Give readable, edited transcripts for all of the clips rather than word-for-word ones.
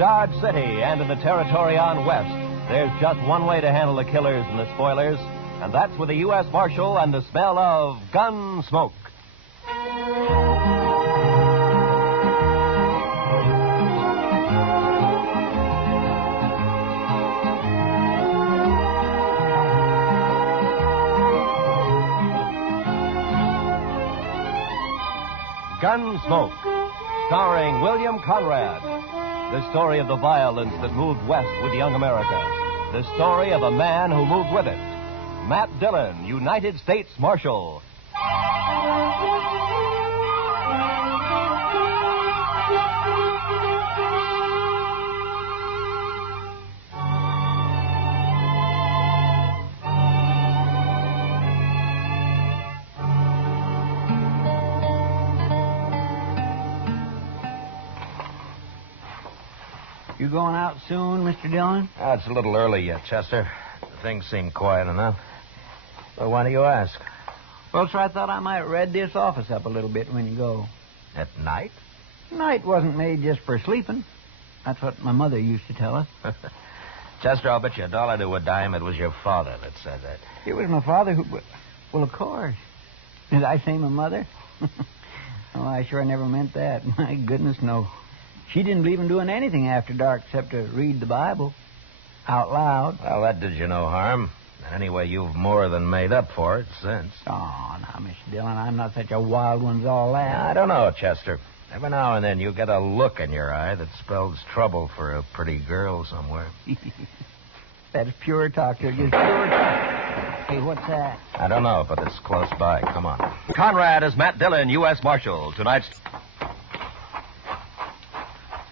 Dodge City and in the territory on West, there's just one way to handle the killers and the spoilers, and that's with a U.S. Marshal and the smell of gun smoke. Gunsmoke, starring William Conrad. The story of the violence that moved west with young America. The story of a man who moved with it. Matt Dillon, United States Marshal. You going out soon, Mr. Dillon? It's a little early yet, Chester. Things seem quiet enough. Well, why do you ask? Well, sir, I thought I might red this office up a little bit when you go. At night? Night wasn't made just for sleeping. That's what my mother used to tell us. Chester, I'll bet you $1 to a dime it was your father that said that. It was my father who... Well, of course. Did I say my mother? Oh, I sure never meant that. My goodness, no. She didn't believe in doing anything after dark except to read the Bible out loud. Well, that did you no harm. Anyway, you've more than made up for it since. Oh, now, Mr. Dillon, I'm not such a wild one as all that. I don't know, Chester. Every now and then you get a look in your eye that spells trouble for a pretty girl somewhere. That's pure talk, sir. Just pure talk. Hey, what's that? I don't know, but it's close by. Come on. Conrad is Matt Dillon, U.S. Marshal. Tonight's...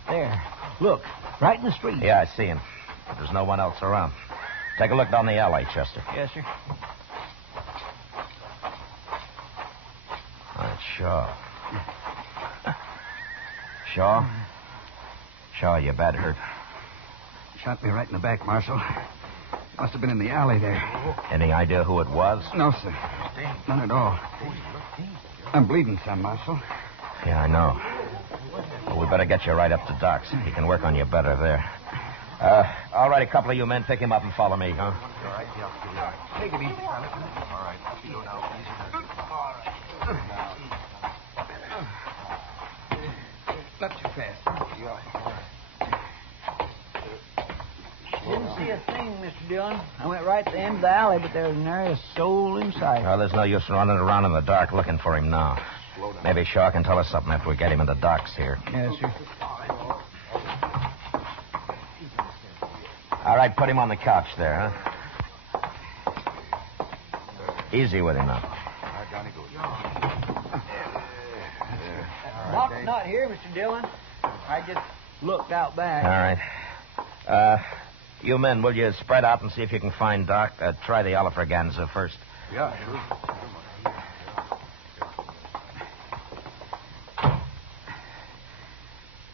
There. Look, right in the street. Yeah, I see him. There's no one else around. Take a look down the alley, Chester. Yes, sir. Oh, it's Shaw. Shaw? Shaw, you bad hurt. Shot me right in the back, Marshal. Must have been in the alley there. Any idea who it was? No, sir. None at all. I'm bleeding some, Marshal. Yeah, I know. Well, we better get you right up to Doc's. He can work on you better there. All right, a couple of you men, pick him up and follow me, huh? All right, yeah. Take it easy, fella. All right. Go down, easy. Not too fast. Didn't see a thing, Mr. Dillon. I went right to the end of the alley, but there was nary a soul in sight. Well, there's no use running around in the dark looking for him now. Maybe Shaw can tell us something after we get him in the docks here. Yes, sir. All right, put him on the couch there, huh? Easy with him now. Doc's not here, Mr. Dillon. I just looked out back. All right. You men, will you spread out and see if you can find Doc? Try the Alfraganza first. Yeah, sure.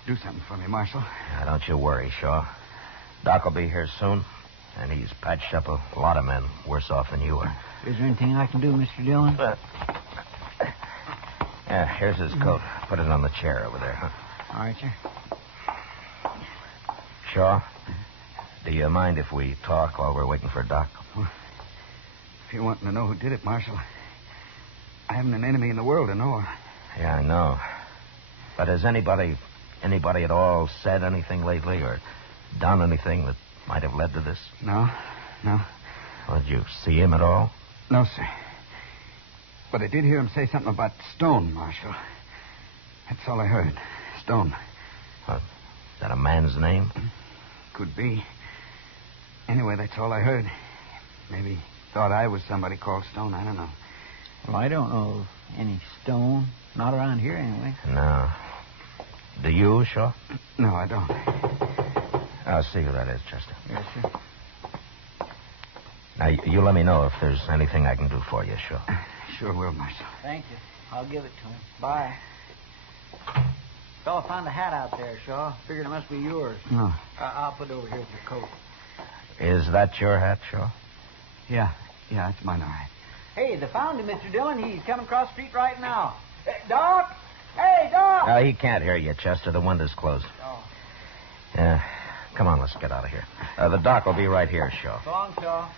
Do something for me, Marshal. Now, don't you worry, Shaw. Doc will be here soon, and he's patched up a lot of men worse off than you are. Is there anything I can do, Mr. Dillon? Yeah, here's his coat. Put it on the chair over there, huh? All right, sir. Shaw, do you mind if we talk while we're waiting for Doc? Well, if you're wanting to know who did it, Marshal, I haven't an enemy in the world to know her. Yeah, I know. But has anybody at all said anything lately or done anything that might have led to this? No. Well, did you see him at all? No, sir. But I did hear him say something about Stone, Marshal. That's all I heard. Stone. Is that a man's name? Could be. Anyway, that's all I heard. Maybe thought I was somebody called Stone. I don't know. Well, I don't know of any Stone. Not around here, anyway. No. Do you, Shaw? No, I don't. I'll see who that is, Chester. Yes, sir. Now, you let me know if there's anything I can do for you, Shaw. Sure will, Marshal. Thank you. I'll give it to him. Bye. Fella found a hat out there, Shaw. Figured it must be yours. No. I'll put it over here with your coat. Is that your hat, Shaw? Yeah, it's mine, all right. Hey, they found him, Mr. Dillon. He's coming across the street right now. Doc! Hey, Doc! He can't hear you, Chester. The window's closed. Oh. Yeah. Come on, let's get out of here. The doc will be right here, Shaw. So long, Shaw.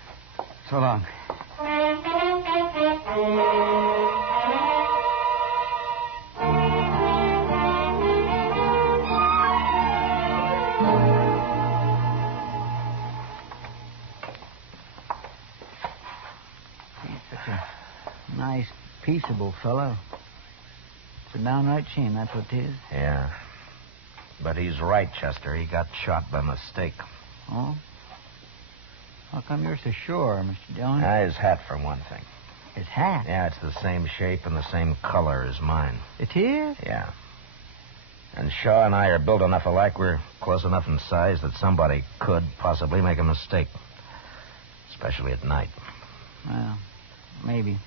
So long. He's such a nice, peaceable fellow. It's a downright shame, that's what it is. Yeah. But he's right, Chester. He got shot by mistake. Oh? How come you're so sure, Mr. Dillon? His hat, for one thing. His hat? Yeah, it's the same shape and the same color as mine. It is? Yeah. And Shaw and I are built enough alike. We're close enough in size that somebody could possibly make a mistake. Especially at night. Well, maybe.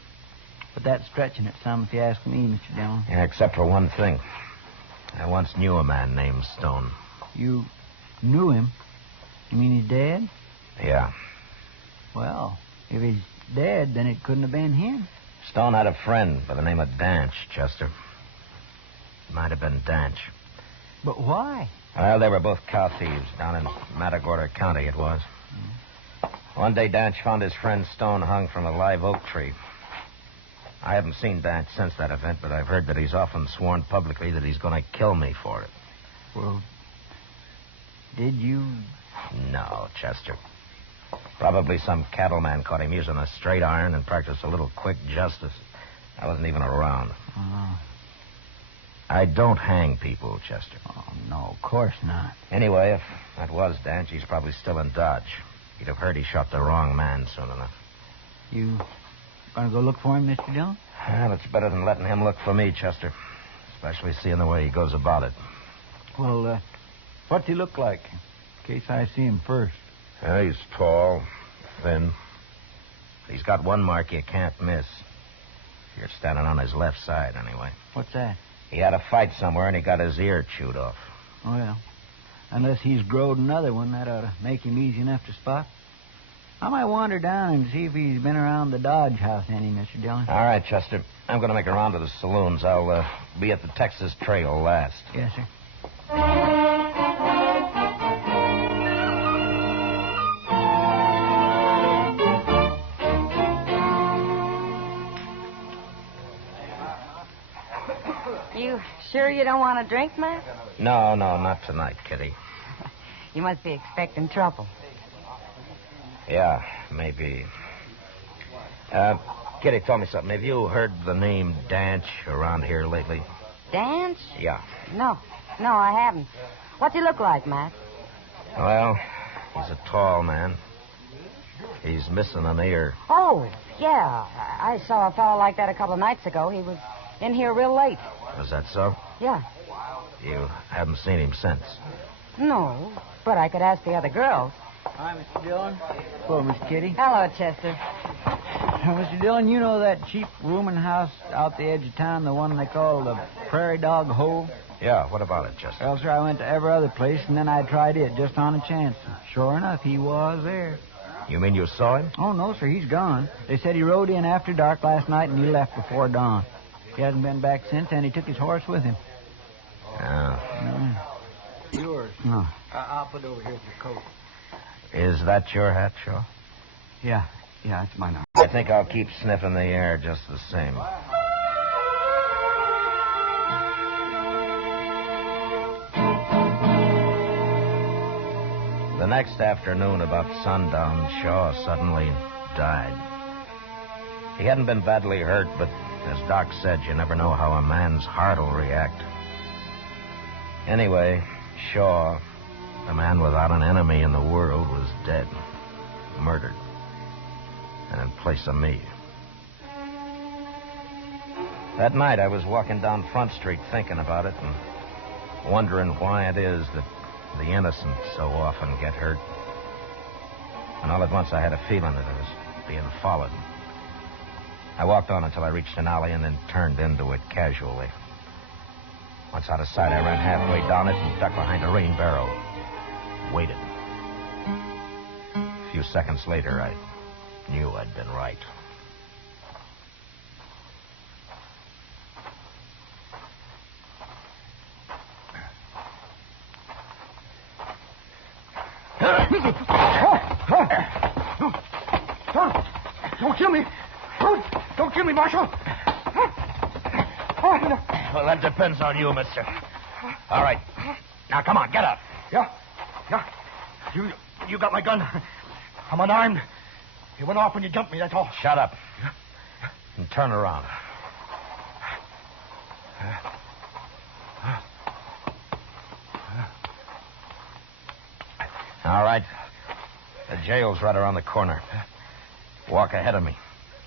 But that's stretching it some, if you ask me, Mr. Dillon. Yeah, except for one thing. I once knew a man named Stone. You knew him? You mean he's dead? Yeah. Well, if he's dead, then it couldn't have been him. Stone had a friend by the name of Danch, Chester. Might have been Danch. But why? Well, they were both cow thieves down in Matagorda County, it was. One day, Danch found his friend Stone hung from a live oak tree. I haven't seen Danch since that event, but I've heard that he's often sworn publicly that he's going to kill me for it. Well, did you? No, Chester. Probably some cattleman caught him using a straight iron and practiced a little quick justice. I wasn't even around. Oh. I don't hang people, Chester. Oh, no, of course not. Anyway, if that was Danch, he's probably still in Dodge. He'd have heard he shot the wrong man soon enough. You gonna go look for him, Mr. Dillon? Well, it's better than letting him look for me, Chester. Especially seeing the way he goes about it. Well, what's he look like? In case I see him first. He's tall, thin. He's got one mark you can't miss. You're standing on his left side, anyway. What's that? He had a fight somewhere, and he got his ear chewed off. Well, unless he's growed another one, that ought to make him easy enough to spot. I might wander down and see if he's been around the Dodge house any, Mr. Dillon. All right, Chester. I'm going to make a round to the saloons. I'll be at the Texas Trail last. Yes, sir. You sure you don't want a drink, Matt? No, not tonight, Kitty. You must be expecting trouble. Yeah, maybe. Kitty, tell me something. Have you heard the name Danch around here lately? Dance? Yeah. No, I haven't. What's he look like, Matt? Well, he's a tall man. He's missing an ear. Oh, yeah. I saw a fellow like that a couple of nights ago. He was in here real late. Was that so? Yeah. You haven't seen him since? No, but I could ask the other girls. Hi, Mr. Dillon. Hello, Miss Kitty. Hello, Chester. Mr. Dillon, you know that cheap rooming house out the edge of town, the one they call the Prairie Dog Hole? Yeah, what about it, Chester? Well, sir, I went to every other place, and then I tried it just on a chance. Sure enough, he was there. You mean you saw him? Oh, no, sir, he's gone. They said he rode in after dark last night, and he left before dawn. He hasn't been back since, and he took his horse with him. Yeah. Yours. Oh. I'll put it over here with your coat. Is that your hat, Shaw? Yeah, it's mine now. I think I'll keep sniffing the air just the same. The next afternoon, about sundown, Shaw suddenly died. He hadn't been badly hurt, but as Doc said, you never know how a man's heart will react. Anyway, Shaw, the man without an enemy in the world, was dead. Murdered. And in place of me. That night, I was walking down Front Street thinking about it and wondering why it is that the innocent so often get hurt. And all at once, I had a feeling that I was being followed. I walked on until I reached an alley and then turned into it casually. Once out of sight, I ran halfway down it and ducked behind a rain barrel. Waited. A few seconds later, I knew I'd been right. Don't kill me. Don't kill me, Marshal. Well, that depends on you, mister. All right. Now, come on, get up. Yeah. You got my gun. I'm unarmed. It went off when you jumped me, that's all. Shut up. And turn around. All right. The jail's right around the corner. Walk ahead of me.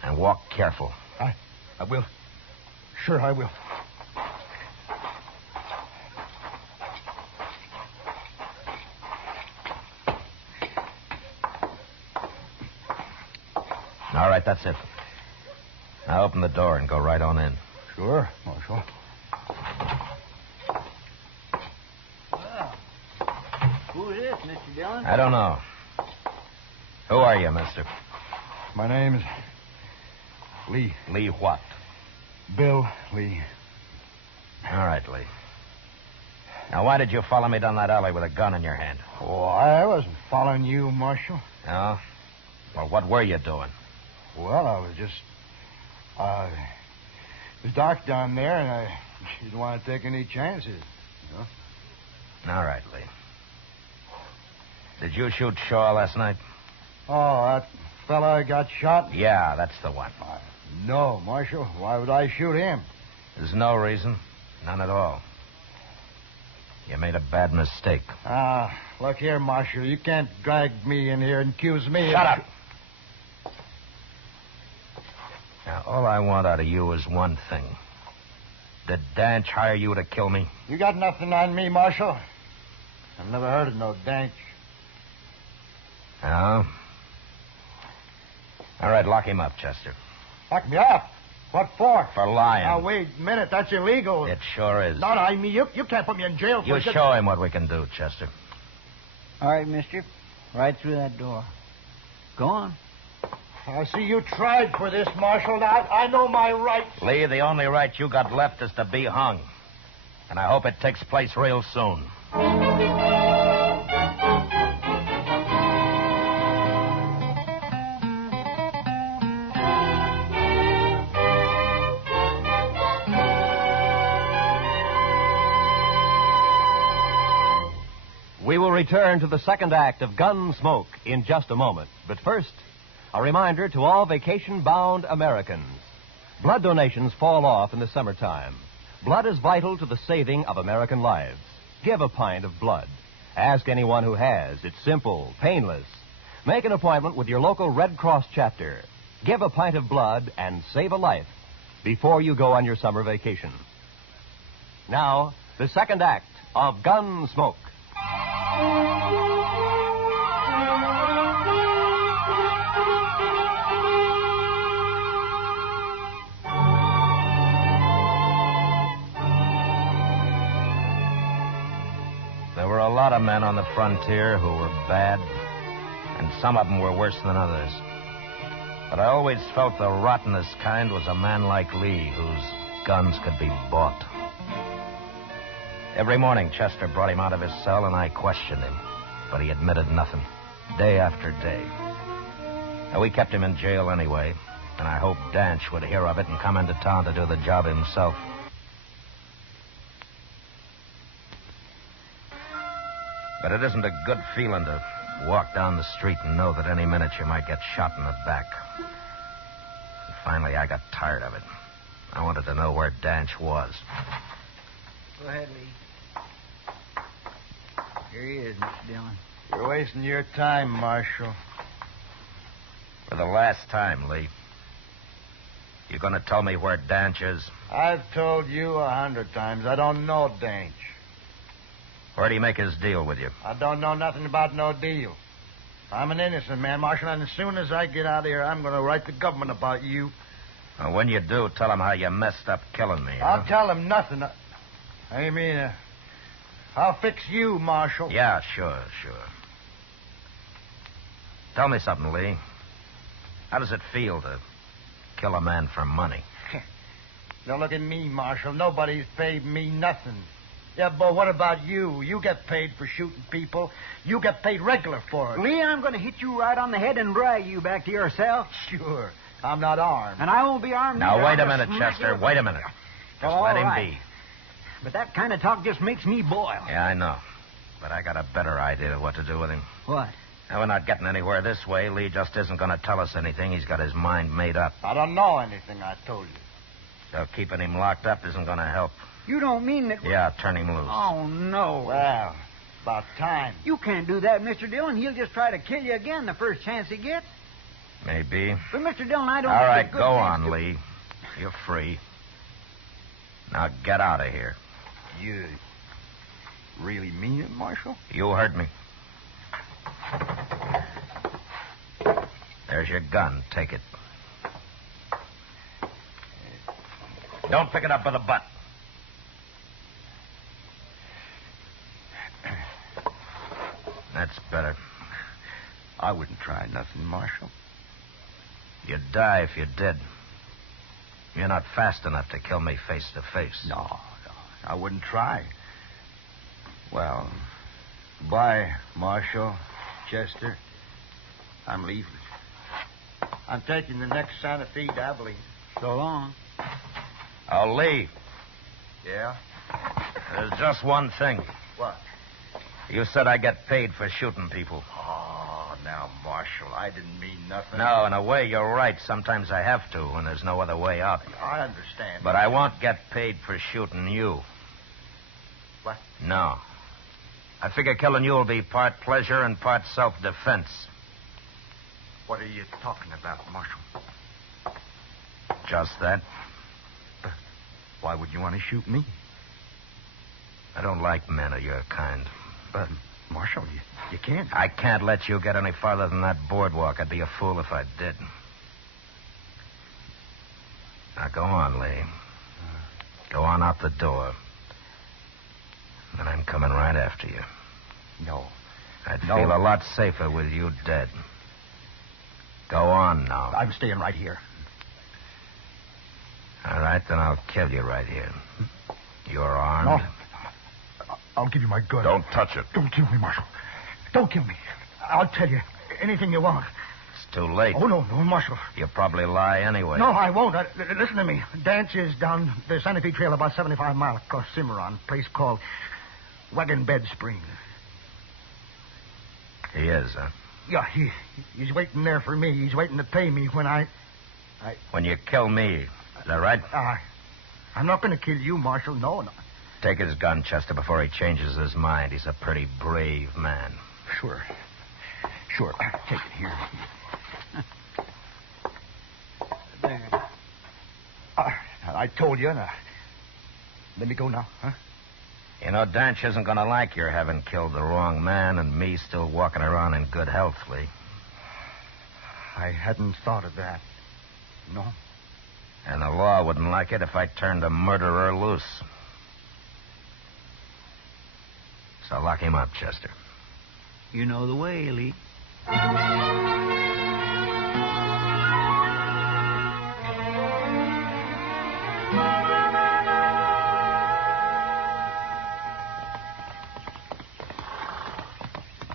And walk careful. I will. Sure, I will. All right, that's it. Now open the door and go right on in. Sure, Marshal. Well, who is this, Mr. Dillon? I don't know. Who are you, mister? My name's Lee. Lee what? Bill Lee. All right, Lee. Now, why did you follow me down that alley with a gun in your hand? Oh, I wasn't following you, Marshal. No? Well, what were you doing? Well, I was just... it was dark down there, and I didn't want to take any chances, you know? All right, Lee. Did you shoot Shaw last night? Oh, that fella got shot? Yeah, that's the one. No, Marshal. Why would I shoot him? There's no reason. None at all. You made a bad mistake. Look here, Marshal. You can't drag me in here and accuse me. Shut up. Now, all I want out of you is one thing. Did Danch hire you to kill me? You got nothing on me, Marshal. I've never heard of no Danch. No? All right, lock him up, Chester. Lock me up? What for? For lying. Now, wait a minute. That's illegal. It sure is. No, I mean, you can't put me in jail for... You show him what we can do, Chester. All right, mister. Right through that door. Go on. I see you tried for this, Marshal. Now, I know my rights. Lee, the only right you got left is to be hung. And I hope it takes place real soon. We will return to the second act of Gunsmoke in just a moment. But first, a reminder to all vacation-bound Americans. Blood donations fall off in the summertime. Blood is vital to the saving of American lives. Give a pint of blood. Ask anyone who has. It's simple, painless. Make an appointment with your local Red Cross chapter. Give a pint of blood and save a life before you go on your summer vacation. Now, the second act of Gunsmoke. There were a lot of men on the frontier who were bad, and some of them were worse than others. But I always felt the rottenest kind was a man like Lee, whose guns could be bought. Every morning, Chester brought him out of his cell, and I questioned him. But he admitted nothing, day after day. And we kept him in jail anyway, and I hoped Danch would hear of it and come into town to do the job himself. But it isn't a good feeling to walk down the street and know that any minute you might get shot in the back. And finally, I got tired of it. I wanted to know where Danch was. Go ahead, Lee. Here he is, Mr. Dillon. You're wasting your time, Marshal. For the last time, Lee. You going to tell me where Danch is? I've told you 100 times. I don't know Danch. Where'd he make his deal with you? I don't know nothing about no deal. I'm an innocent man, Marshal, and as soon as I get out of here, I'm going to write the government about you. Well, when you do, tell him how you messed up killing me. I'll tell him nothing. I mean, I'll fix you, Marshal. Yeah, sure. Tell me something, Lee. How does it feel to kill a man for money? Don't look at me, Marshal. Nobody's paid me nothing. Yeah, but what about you? You get paid for shooting people. You get paid regular for it. Lee, I'm going to hit you right on the head and drag you back to your cell. Sure. I'm not armed. And I won't be armed Now, either. wait a I'm minute, gonna smack Chester. you. Wait a minute. Just All let him right. be. But that kind of talk just makes me boil. Yeah, I know. But I got a better idea of what to do with him. What? Now, we're not getting anywhere this way. Lee just isn't going to tell us anything. He's got his mind made up. I don't know anything, I told you. So keeping him locked up isn't going to help. You don't mean that... Yeah, turn him loose. Oh, no. Well, about time. You can't do that, Mr. Dillon. He'll just try to kill you again the first chance he gets. Maybe. But, Mr. Dillon, I don't... All think right, a good go thing's on, Lee. You're free. Now get out of here. You really mean it, Marshal? You heard me. There's your gun. Take it. Don't pick it up by the butt. That's better. I wouldn't try nothing, Marshal. You'd die if you did. You're not fast enough to kill me face to face. No, I wouldn't try. Well, goodbye, Marshal, Chester. I'm leaving. I'm taking the next Santa Fe to Abilene. So long. Oh, Lee, Yeah? there's just one thing. What? You said I get paid for shooting people. Oh, now, Marshal, I didn't mean nothing. No, in a way, you're right. Sometimes I have to when there's no other way out. I understand. But I won't get paid for shooting you. What? No. I figure killing you will be part pleasure and part self-defense. What are you talking about, Marshal? Just that. Why would you want to shoot me? I don't like men of your kind. But, Marshal, you can't. I can't let you get any farther than that boardwalk. I'd be a fool if I did. Now, go on, Lee. Go on out the door. And I'm coming right after you. No. I'd No. feel a lot safer with you dead. Go on now. I'm staying right here. All right, then I'll kill you right here. You're armed. No. I'll give you my gun. Don't touch it. Don't kill me, Marshal. Don't kill me. I'll tell you anything you want. It's too late. Oh, no, Marshal. You'll probably lie anyway. No, I won't. Listen to me. Dance is down the Santa Fe Trail about 75 miles across Cimarron, a place called Wagon Bed Springs. He is, huh? Yeah, he's waiting there for me. He's waiting to pay me when When you kill me. Is that right? I'm not going to kill you, Marshal. No. Take his gun, Chester, before he changes his mind. He's a pretty brave man. Sure. Take it here. There. I told you. Now, let me go now, huh? You know, Danch isn't going to like your having killed the wrong man and me still walking around in good health, Lee. I hadn't thought of that. No. And the law wouldn't like it if I turned a murderer loose. So lock him up, Chester. You know the way, Lee.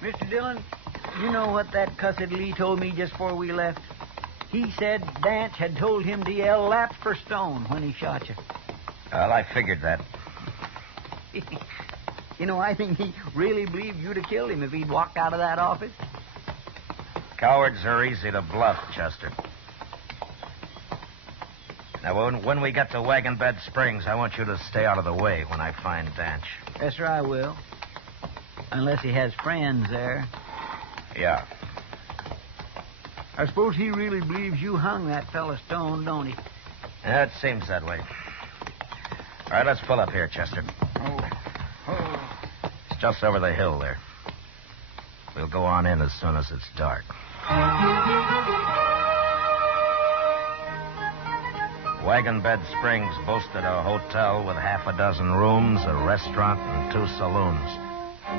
Mr. Dillon, you know what that cussed Lee told me just before we left? He said Dance had told him to yell laps for Stone when he shot you. Well, I figured that. You know, I think he really believed you'd have killed him if he'd walked out of that office. Cowards are easy to bluff, Chester. Now, when we get to Wagon Bed Springs, I want you to stay out of the way when I find Danch. Yes, sir, I will. Unless he has friends there. Yeah. I suppose he really believes you hung that fella Stone, don't he? Yeah, it seems that way. All right, let's pull up here, Chester. It's just over the hill there. We'll go on in as soon as it's dark. Wagon Bed Springs boasted a hotel with half a dozen rooms, a restaurant, and 2 saloons,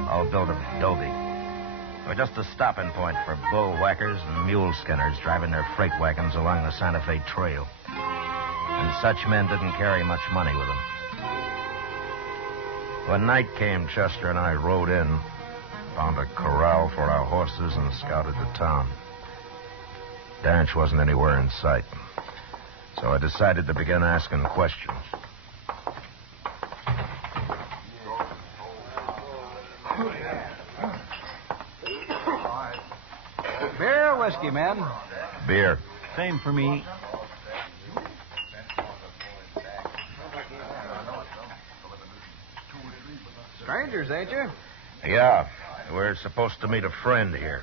all built of adobe. They were just a stopping point for bull whackers and mule skinners driving their freight wagons along the Santa Fe Trail. And such men didn't carry much money with them. When night came, Chester and I rode in, found a corral for our horses, and scouted the town. Danch wasn't anywhere in sight, so I decided to begin asking questions. Beer or whiskey, men? Beer. Same for me. Strangers, ain't you? Yeah, we're supposed to meet a friend here.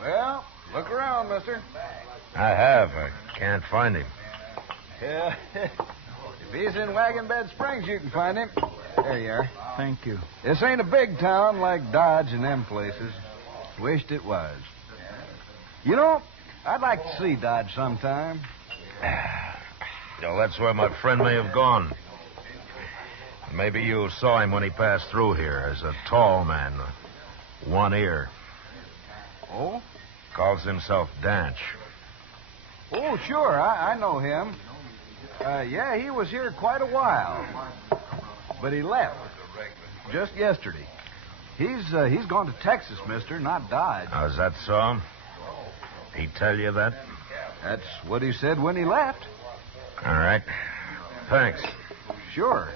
Well, look around, mister. I have. I can't find him. Yeah. If he's in Wagon Bed Springs, you can find him. There you are. Thank you. This ain't a big town like Dodge and them places. Wished it was. You know, I'd like to see Dodge sometime. Well, that's where my friend may have gone. Maybe you saw him when he passed through here as a tall man, one ear. Oh? Calls himself Danch. Oh, sure. I know him. Yeah, he was here quite a while. But he left. Just yesterday. He's gone to Texas, mister, not Dodge. Oh, is that so? He tell you that? That's what he said when he left. All right. Thanks. Sure.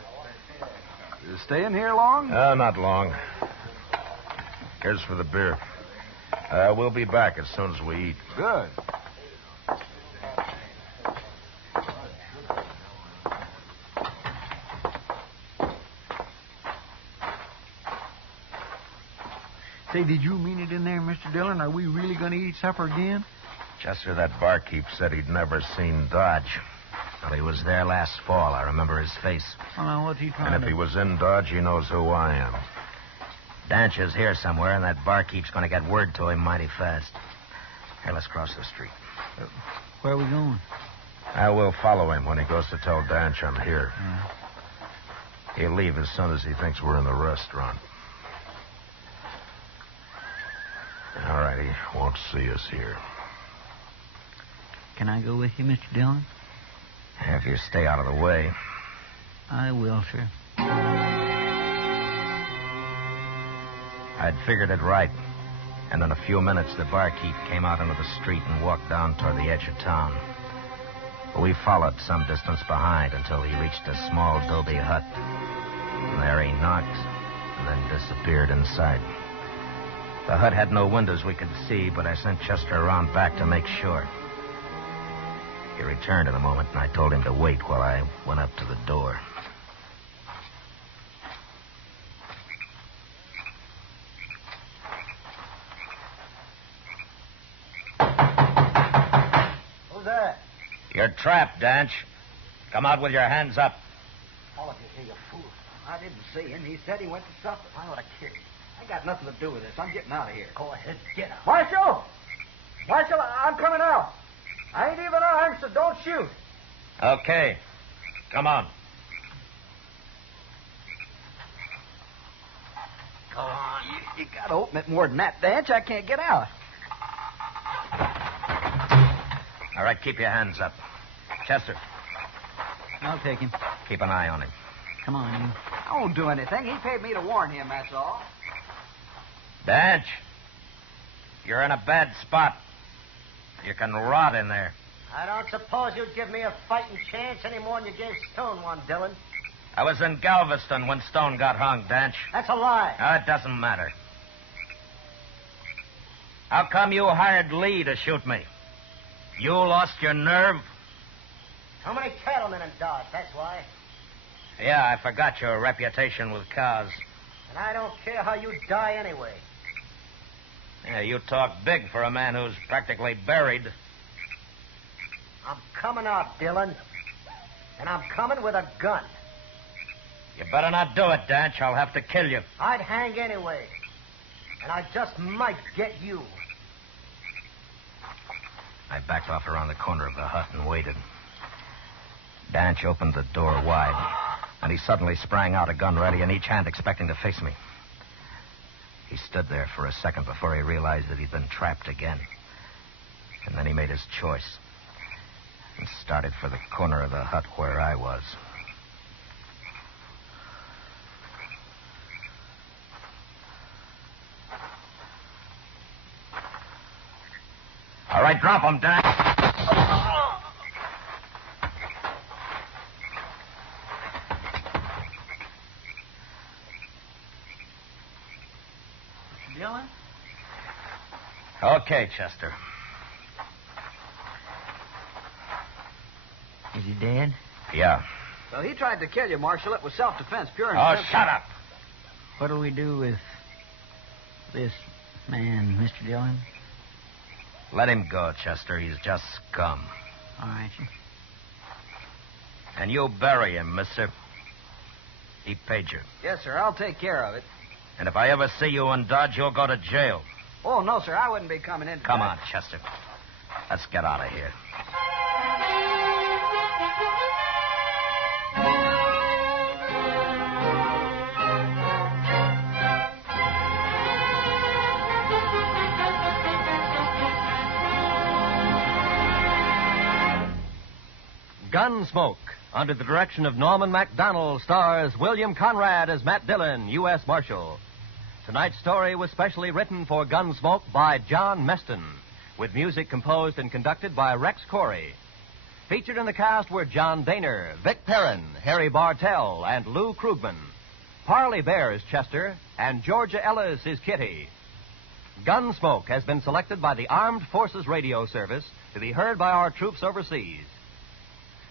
Staying here long? Not long. Here's for the beer. We'll be back as soon as we eat. Good. Say, did you mean it in there, Mr. Dillon? Are we really going to eat supper again? Chester, that barkeep said he'd never seen Dodge. Well, he was there last fall. I remember his face. Well, now, what's he trying And if he was in Dodge, he knows who I am. Danch is here somewhere, and that barkeep's going to get word to him mighty fast. Here, let's cross the street. Where are we going? I will follow him when he goes to tell Danch I'm here. He'll leave as soon as he thinks we're in the restaurant. All right, he won't see us here. Can I go with you, Mr. Dillon? If you stay out of the way. I will, sir. I'd figured it right. And in a few minutes, the barkeep came out into the street and walked down toward the edge of town. We followed some distance behind until he reached a small adobe hut. And there he knocked and then disappeared inside. The hut had no windows we could see, but I sent Chester around back to make sure. He returned in a moment, and I told him to wait while I went up to the door. Who's that? You're trapped, Danch. Come out with your hands up. Oh, look here, you fool. I didn't see him. He said he went to supper. I ought to kick him. I got nothing to do with this. I'm getting out of here. Go ahead, get out. Marshal! Marshal, I'm coming out. I ain't even armed, so don't shoot. Okay. Come on. Go on. You got to open it more than that, Danch. I can't get out. All right, keep your hands up. Chester, I'll take him. keep an eye on him. Come on, you. I won't do anything. He paid me to warn him, that's all. Danch, you're in a bad spot. You can rot in there. I don't suppose you'd give me a fighting chance any more than you gave Stone one, Dillon. I was in Galveston when Stone got hung, Danch. That's a lie. It doesn't matter. How come you hired Lee to shoot me? You lost your nerve? Too many cattlemen in Dodge, that's why. Yeah, I forgot your reputation with cows. And I don't care how you die anyway. Yeah, you talk big for a man who's practically buried. I'm coming out, Dillon. And I'm coming with a gun. You better not do it, Danch. I'll have to kill you. I'd hang anyway. And I just might get you. I backed off around the corner of the hut and waited. Danch opened the door wide, and he suddenly sprang out, a gun ready in each hand, expecting to face me. He stood there for a second before he realized that he'd been trapped again. And then he made his choice and started for the corner of the hut where I was. right, drop him, Dan. Dillon? Okay, Chester. Is he dead? Yeah. Well, he tried to kill you, Marshal. It was self-defense, pure and Oh, simple. shut up. What'll we do with this man, Mr. Dillon? Let him go, Chester. He's just scum. All right. And you bury him, mister. He paid you. Yes, sir. I'll take care of it. And if I ever see you in Dodge, you'll go to jail. Oh, no, sir. I wouldn't be coming in. Come on, Chester. Let's get out of here. Gunsmoke, under the direction of Norman MacDonald, stars William Conrad as Matt Dillon, U.S. Marshal. Tonight's story was specially written for Gunsmoke by John Meston, with music composed and conducted by Rex Corey. Featured in the cast were John Daner, Vic Perrin, Harry Bartell, and Lou Krugman. Parley Bear is Chester, and Georgia Ellis is Kitty. Gunsmoke has been selected by the Armed Forces Radio Service to be heard by our troops overseas.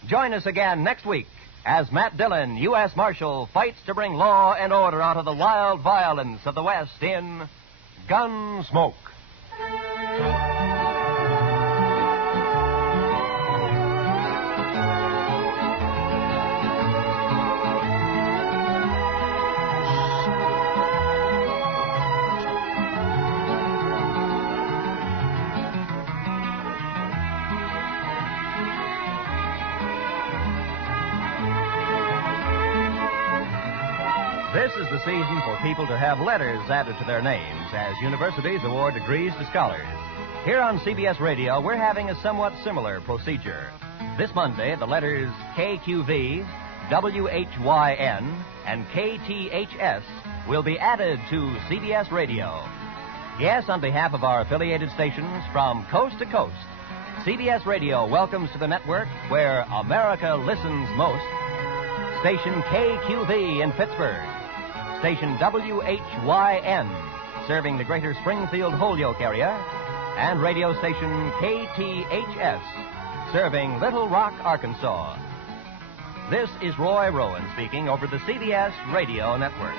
Join us again next week as Matt Dillon, U.S. Marshal, fights to bring law and order out of the wild violence of the West in Gunsmoke. This is the season for people to have letters added to their names as universities award degrees to scholars. Here on CBS Radio, we're having a somewhat similar procedure. This Monday, the letters KQV, WHYN, and KTHS will be added to CBS Radio. Yes, on behalf of our affiliated stations from coast to coast, CBS Radio welcomes to the network where America listens most, station KQV in Pittsburgh, station WHYN, serving the greater Springfield Holyoke area, and radio station KTHS, serving Little Rock, Arkansas. This is Roy Rowan speaking over the CBS Radio Network.